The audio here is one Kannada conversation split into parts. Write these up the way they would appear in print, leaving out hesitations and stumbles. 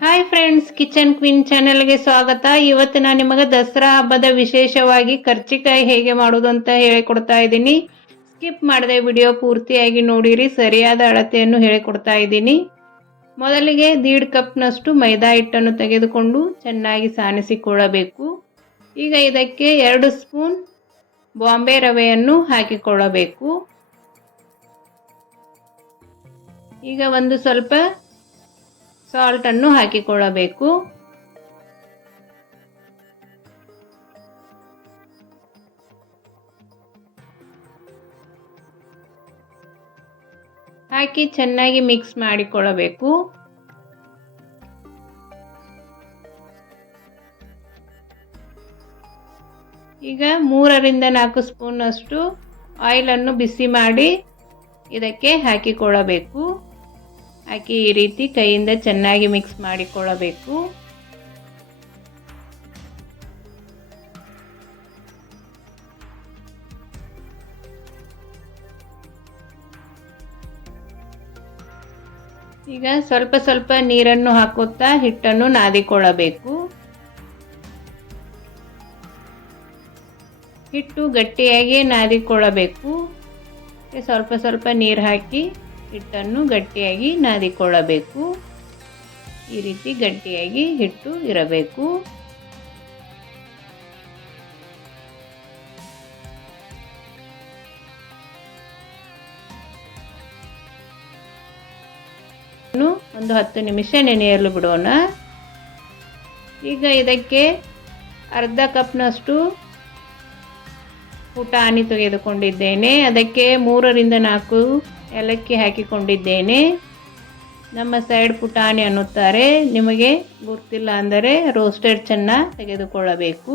ಹಾಯ್ ಫ್ರೆಂಡ್ಸ್, ಕಿಚನ್ ಕ್ವೀನ್ ಚಾನೆಲ್ಗೆ ಸ್ವಾಗತ. ಇವತ್ತು ನಾನು ನಿಮಗೆ ದಸರಾ ಹಬ್ಬದ ವಿಶೇಷವಾಗಿ ಕರ್ಚಿಕಾಯಿ ಹೇಗೆ ಮಾಡೋದು ಅಂತ ಹೇಳಿಕೊಡ್ತಾ ಇದ್ದೀನಿ. ಸ್ಕಿಪ್ ಮಾಡದೆ ವಿಡಿಯೋ ಪೂರ್ತಿಯಾಗಿ ನೋಡಿರಿ. ಸರಿಯಾದ ಅಳತೆಯನ್ನು ಹೇಳಿಕೊಡ್ತಾ ಇದ್ದೀನಿ. ಮೊದಲಿಗೆ 1.5 ಕಪ್ನಷ್ಟು ಮೈದಾ ಹಿಟ್ಟನ್ನು ತೆಗೆದುಕೊಂಡು ಚೆನ್ನಾಗಿ ಸಾನಿಸಿಕೊಳ್ಳಬೇಕು. ಈಗ ಇದಕ್ಕೆ 2 ಸ್ಪೂನ್ ಬಾಂಬೆ ರವೆಯನ್ನು ಹಾಕಿಕೊಳ್ಳಬೇಕು. ಈಗ ಒಂದು ಸ್ವಲ್ಪ ಸಾಲ್ಟ್ ಅನ್ನು ಹಾಕಿಕೊಳ್ಳಬೇಕು. ಹಾಕಿ ಚೆನ್ನಾಗಿ ಮಿಕ್ಸ್ ಮಾಡಿಕೊಳ್ಳಬೇಕು. ಈಗ 3-4 ಸ್ಪೂನ್ ಅಷ್ಟು ಆಯಿಲ್ ಅನ್ನು ಬಿಸಿ ಮಾಡಿ ಇದಕ್ಕೆ ಹಾಕಿಕೊಳ್ಳಬೇಕು. ಹಾಕಿ ಈ ರೀತಿ ಕೈಯಿಂದ ಚೆನ್ನಾಗಿ ಮಿಕ್ಸ್ ಮಾಡಿಕೊಳ್ಳಬೇಕು. ಈಗ ಸ್ವಲ್ಪ ಸ್ವಲ್ಪ ನೀರನ್ನು ಹಾಕುತ್ತಾ ಹಿಟ್ಟನ್ನು ನಾದಿಕೊಳ್ಳಬೇಕು. ಹಿಟ್ಟು ಗಟ್ಟಿಯಾಗಿ ನಾದಿಕೊಳ್ಳಬೇಕು. ಸ್ವಲ್ಪ ಸ್ವಲ್ಪ ನೀರು ಹಾಕಿ ಹಿಟ್ಟನ್ನು ಗಟ್ಟಿಯಾಗಿ ನಾದಿಕೊಳ್ಳಬೇಕು. ಈ ರೀತಿ ಗಟ್ಟಿಯಾಗಿ ಹಿಟ್ಟು ಇರಬೇಕು. ಒಂದು 10 ನಿಮಿಷ ನೆನೆಯಲು ಬಿಡೋಣ. ಈಗ ಇದಕ್ಕೆ ಅರ್ಧ ಕಪ್ನಷ್ಟು ಪುಟಾಣಿ ತೆಗೆದುಕೊಂಡಿದ್ದೇನೆ. ಅದಕ್ಕೆ 3-4 ಏಲಕ್ಕಿ ಹಾಕಿಕೊಂಡಿದ್ದೇನೆ. ನಮ್ಮ ಸೈಡ್ ಪುಟಾಣಿ ಅನ್ನುತ್ತಾರೆ, ನಿಮಗೆ ಗೊತ್ತಿಲ್ಲ ಅಂದರೆ ರೋಸ್ಟೆಡ್ ಚೆನ್ನ ತೆಗೆದುಕೊಳ್ಳಬೇಕು.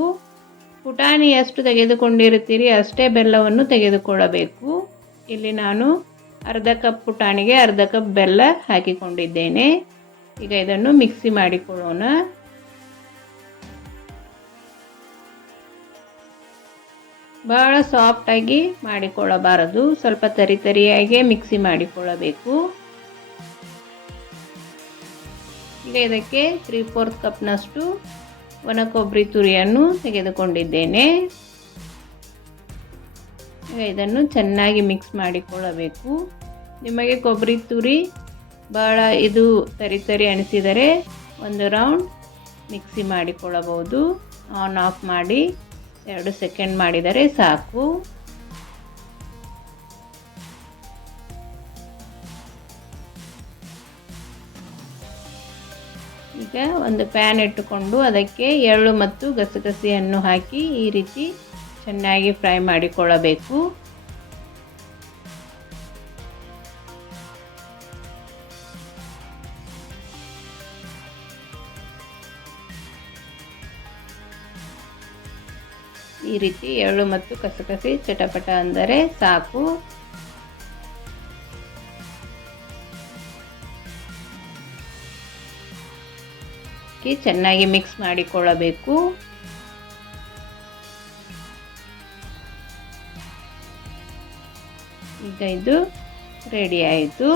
ಪುಟಾಣಿ ಎಷ್ಟು ತೆಗೆದುಕೊಂಡಿರುತ್ತೀರಿ ಅಷ್ಟೇ ಬೆಲ್ಲವನ್ನು ತೆಗೆದುಕೊಳ್ಳಬೇಕು. ಇಲ್ಲಿ ನಾನು ಅರ್ಧ ಕಪ್ ಪುಟಾಣಿಗೆ ಅರ್ಧ ಕಪ್ ಬೆಲ್ಲ ಹಾಕಿಕೊಂಡಿದ್ದೇನೆ. ಈಗ ಇದನ್ನು ಮಿಕ್ಸಿ ಮಾಡಿಕೊಳ್ಳೋಣ. ಬಹಳ ಸಾಫ್ಟಾಗಿ ಮಾಡಿಕೊಳ್ಳಬಾರದು, ಸ್ವಲ್ಪ ತರಿಯಾಗಿ ಮಿಕ್ಸಿ ಮಾಡಿಕೊಳ್ಳಬೇಕು. ಈಗ ಇದಕ್ಕೆ 3/4 ಕಪ್ನಷ್ಟು ಒಣ ಕೊಬ್ಬರಿ ತುರಿಯನ್ನು ತೆಗೆದುಕೊಂಡಿದ್ದೇನೆ. ಈಗ ಇದನ್ನು ಚೆನ್ನಾಗಿ ಮಿಕ್ಸ್ ಮಾಡಿಕೊಳ್ಳಬೇಕು. ನಿಮಗೆ ಕೊಬ್ಬರಿ ತುರಿ ಬಹಳ ಇದು ತರಿ ಅನಿಸಿದರೆ ಒಂದು ರೌಂಡ್ ಮಿಕ್ಸಿ ಮಾಡಿಕೊಳ್ಳಬಹುದು. ಆನ್ ಆಫ್ ಮಾಡಿ 2 ಸೆಕೆಂಡ್ ಮಾಡಿದರೆ ಸಾಕು. ಈಗ ಒಂದು ಪ್ಯಾನ್ ಇಟ್ಟುಕೊಂಡು ಅದಕ್ಕೆ ಎಳ್ಳು ಮತ್ತು ಗಸಗಸೆಯನ್ನು ಹಾಕಿ ಈ ರೀತಿ ಚೆನ್ನಾಗಿ ಫ್ರೈ ಮಾಡಿಕೊಳ್ಳಬೇಕು. ಈ ರೀತಿ ಎಳ್ಳು ಮತ್ತು ಗಸಗಸೆ ಚಟಪಟ ಅಂದರೆ ಸಾಕು. ಚೆನ್ನಾಗಿ ಮಿಕ್ಸ್ ಮಾಡಿಕೊಳ್ಳಬೇಕು. ಈಗ ಇದು ರೆಡಿ ಆಯಿತು.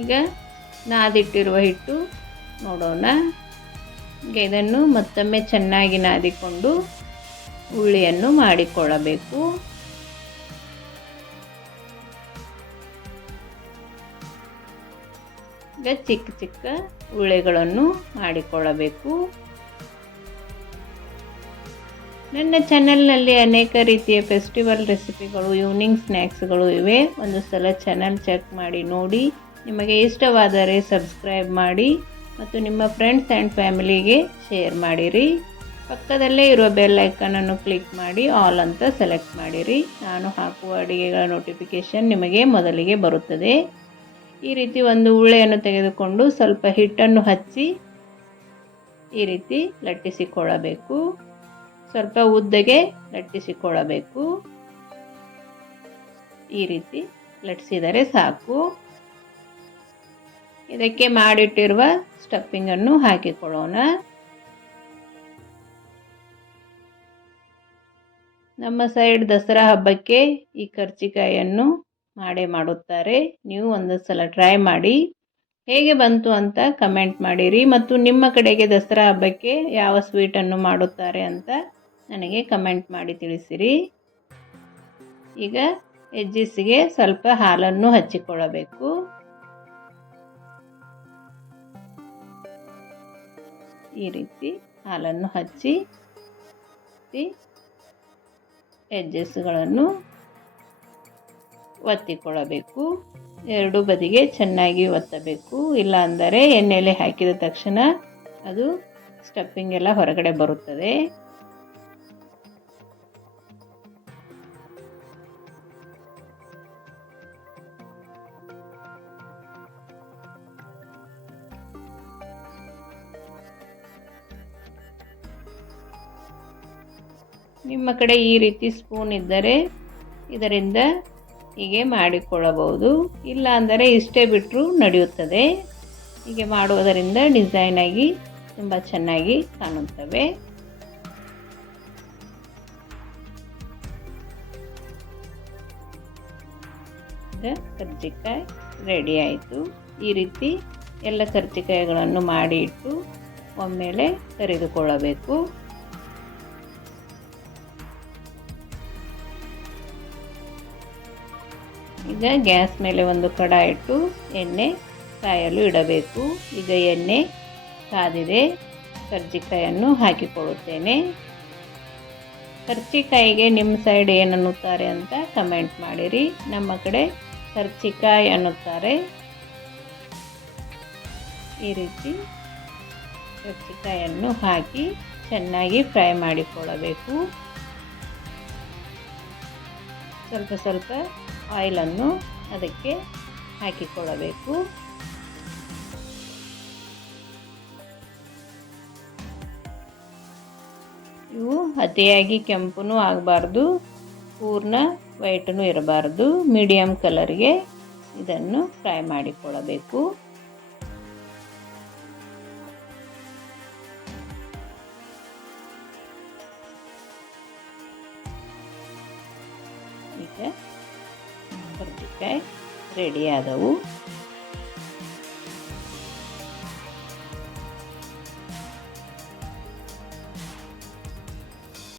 ಈಗ ನಾದಿಟ್ಟಿರುವ ಹಿಟ್ಟು ನೋಡೋಣ. ಈಗ ಇದನ್ನು ಮತ್ತೊಮ್ಮೆ ಚೆನ್ನಾಗಿ ನಾದಿಕೊಂಡು ಉಳ್ಳಿಯನ್ನು ಮಾಡಿಕೊಳ್ಳಬೇಕು. ಈಗ ಚಿಕ್ಕ ಚಿಕ್ಕ ಉಳ್ಳಿಗಳನ್ನು ಮಾಡಿಕೊಳ್ಳಬೇಕು. ನನ್ನ ಚಾನೆಲ್ನಲ್ಲಿ ಅನೇಕ ರೀತಿಯ ಫೆಸ್ಟಿವಲ್ ರೆಸಿಪಿಗಳು, ಈವ್ನಿಂಗ್ ಸ್ನ್ಯಾಕ್ಸ್ಗಳು ಇವೆ. ಒಂದು ಸಲ ಚಾನೆಲ್ ಚೆಕ್ ಮಾಡಿ ನೋಡಿ. ನಿಮಗೆ ಇಷ್ಟವಾದರೆ ಸಬ್ಸ್ಕ್ರೈಬ್ ಮಾಡಿ ಮತ್ತು ನಿಮ್ಮ ಫ್ರೆಂಡ್ಸ್ ಆ್ಯಂಡ್ ಫ್ಯಾಮಿಲಿಗೆ ಶೇರ್ ಮಾಡಿರಿ. ಪಕ್ಕದಲ್ಲೇ ಇರುವ ಬೆಲ್ ಐಕಾನನ್ನು ಕ್ಲಿಕ್ ಮಾಡಿ ಆಲ್ ಅಂತ ಸೆಲೆಕ್ಟ್ ಮಾಡಿರಿ. ನಾನು ಹಾಕುವ ಅಡುಗೆಗಳ ನೋಟಿಫಿಕೇಷನ್ ನಿಮಗೆ ಮೊದಲಿಗೆ ಬರುತ್ತದೆ. ಈ ರೀತಿ ಒಂದು ಉಳ್ಳೆಯನ್ನು ತೆಗೆದುಕೊಂಡು ಸ್ವಲ್ಪ ಹಿಟ್ಟನ್ನು ಹಚ್ಚಿ ಈ ರೀತಿ ಲಟ್ಟಿಸಿಕೊಳ್ಳಬೇಕು. ಸ್ವಲ್ಪ ಉದ್ದಗೆ ಲಟ್ಟಿಸಿಕೊಳ್ಳಬೇಕು. ಈ ರೀತಿ ಲಟ್ಟಿಸಿದರೆ ಸಾಕು. ಇದಕ್ಕೆ ಮಾಡಿಟ್ಟಿರುವ ಸ್ಟಫಿಂಗನ್ನು ಹಾಕಿಕೊಳ್ಳೋಣ. ನಮ್ಮ ಸೈಡ್ ದಸರಾ ಹಬ್ಬಕ್ಕೆ ಈ ಕರ್ಜಿಕಾಯನ್ನು ಮಾಡುತ್ತಾರೆ. ನೀವು ಒಂದು ಸಲ ಟ್ರೈ ಮಾಡಿ ಹೇಗೆ ಬಂತು ಅಂತ ಕಮೆಂಟ್ ಮಾಡಿರಿ. ಮತ್ತು ನಿಮ್ಮ ಕಡೆಗೆ ದಸರಾ ಹಬ್ಬಕ್ಕೆ ಯಾವ ಸ್ವೀಟನ್ನು ಮಾಡುತ್ತಾರೆ ಅಂತ ನನಗೆ ಕಮೆಂಟ್ ಮಾಡಿ ತಿಳಿಸಿರಿ. ಈಗ ಎಜ್ಜಿಸ್ಗೆ ಸ್ವಲ್ಪ ಹಾಲನ್ನು ಹಚ್ಚಿಕೊಳ್ಳಬೇಕು. ಈ ರೀತಿ ಹಾಲನ್ನು ಹಚ್ಚಿ ಎಡ್ಜಸ್ಗಳನ್ನು ಒತ್ತಿಕೊಳ್ಳಬೇಕು. ಎರಡು ಬದಿಗೆ ಚೆನ್ನಾಗಿ ಒತ್ತಬೇಕು. ಇಲ್ಲ ಅಂದರೆ ಎಣ್ಣೆಯಲ್ಲಿ ಹಾಕಿದ ತಕ್ಷಣ ಅದು ಸ್ಟಫಿಂಗ್ ಎಲ್ಲ ಹೊರಗಡೆ ಬರುತ್ತದೆ. ನಿಮ್ಮ ಕಡೆ ಈ ರೀತಿ ಸ್ಪೂನ್ ಇದ್ದರೆ ಇದರಿಂದ ಹೀಗೆ ಮಾಡಿಕೊಳ್ಳಬಹುದು. ಇಲ್ಲ ಅಂದರೆ ಇಷ್ಟೇ ಬಿಟ್ಟರೂ ನಡೆಯುತ್ತದೆ. ಹೀಗೆ ಮಾಡುವುದರಿಂದ ಡಿಸೈನ್ ಆಗಿ ತುಂಬ ಚೆನ್ನಾಗಿ ಕಾಣುತ್ತವೆ. ಈಗ ಕರ್ಜಿಕಾಯಿ ರೆಡಿ ಆಯಿತು. ಈ ರೀತಿ ಎಲ್ಲ ಕರ್ಜಿಕಾಯಿಗಳನ್ನು ಮಾಡಿ ಇಟ್ಟು ಒಮ್ಮೆಲೆ ಕರಿದುಕೊಳ್ಳಬೇಕು. ಈಗ ಗ್ಯಾಸ್ ಮೇಲೆ ಒಂದು ಕಡಾಯಿ ಇಟ್ಟು ಎಣ್ಣೆ ಕಾಯಲು ಇಡಬೇಕು. ಈಗ ಎಣ್ಣೆ ಕಾದಿದೆ. ಕರ್ಜಿಕಾಯನ್ನು ಹಾಕಿಕೊಳ್ಳುತ್ತೇನೆ. ಕರ್ಜಿಕಾಯಿಗೆ ನಿಮ್ಮ ಸೈಡ್ ಏನನ್ನುತ್ತಾರೆ ಅಂತ ಕಮೆಂಟ್ ಮಾಡಿರಿ. ನಮ್ಮ ಕಡೆ ಕರ್ಚಿಕಾಯಿ ಅನ್ನುತ್ತಾರೆ. ಈ ರೀತಿ ಕರ್ಚಿಕಾಯನ್ನು ಹಾಕಿ ಚೆನ್ನಾಗಿ ಫ್ರೈ ಮಾಡಿಕೊಳ್ಳಬೇಕು. ಸ್ವಲ್ಪ ಸ್ವಲ್ಪ ಆಯಿಲನ್ನು ಅದಕ್ಕೆ ಹಾಕಿಕೊಳ್ಳಬೇಕು. ಇವು ಅತಿಯಾಗಿ ಕೆಂಪೂ ಆಗಬಾರ್ದು, ಪೂರ್ಣ ವೈಟೂ ಇರಬಾರ್ದು. ಮೀಡಿಯಮ್ ಕಲರ್ಗೆ ಇದನ್ನು ಫ್ರೈ ಮಾಡಿಕೊಳ್ಳಬೇಕು. ಈಗ ಕರ್ಜಿಕಾಯಿ ರೆಡಿ ಆದವು.